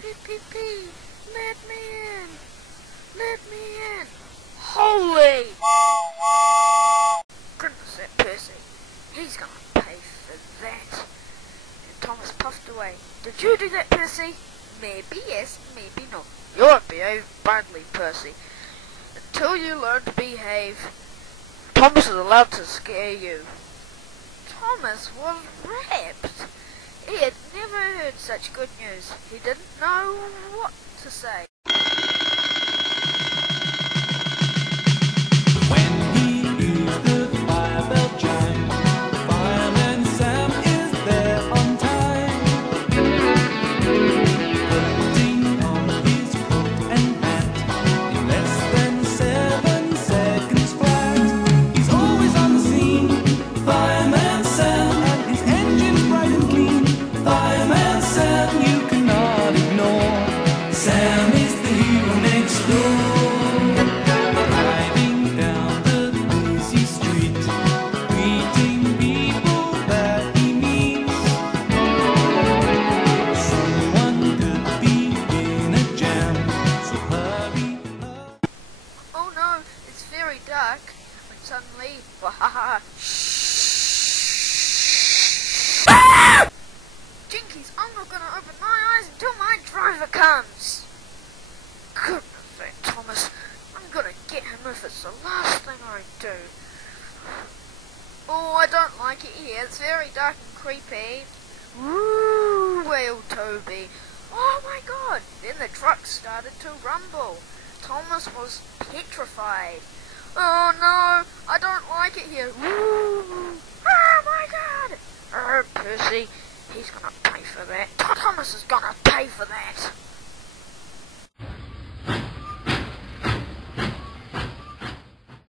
Pee pee pee. Let me in. Let me in. Holy! Goodness, that Percy. He's gonna pay for that. And Thomas puffed away. Did you do that, Percy? Maybe yes, maybe no. You'll behave badly, Percy. Until you learn to behave, Thomas is allowed to scare you. Thomas was rapt. He had never heard such good news. He didn't know what to say. When he hears the fire bell chime, Fireman Sam is there on time, putting on his coat and hat in less than 7 seconds flat. He's always on the scene, Fireman Sam, and his engine's bright and clean. Fireman Sam, you cannot ignore. Sam is the hero next door. Driving down the busy street, greeting people that he meets. Someone could be in a jam, so hurry up. Oh no, it's very dark. When suddenly, wahaha, Jinkies, I'm not gonna open my eyes until my driver comes. Goodness, that Thomas. I'm gonna get him if it's the last thing I do. Oh, I don't like it here. It's very dark and creepy. Woo, wailed Toby. Oh my god! Then the truck started to rumble. Thomas was petrified. Oh no, I don't like it here. Woo! Oh my god! Oh, Percy, he's gonna pay for that. Thomas is gonna pay for that.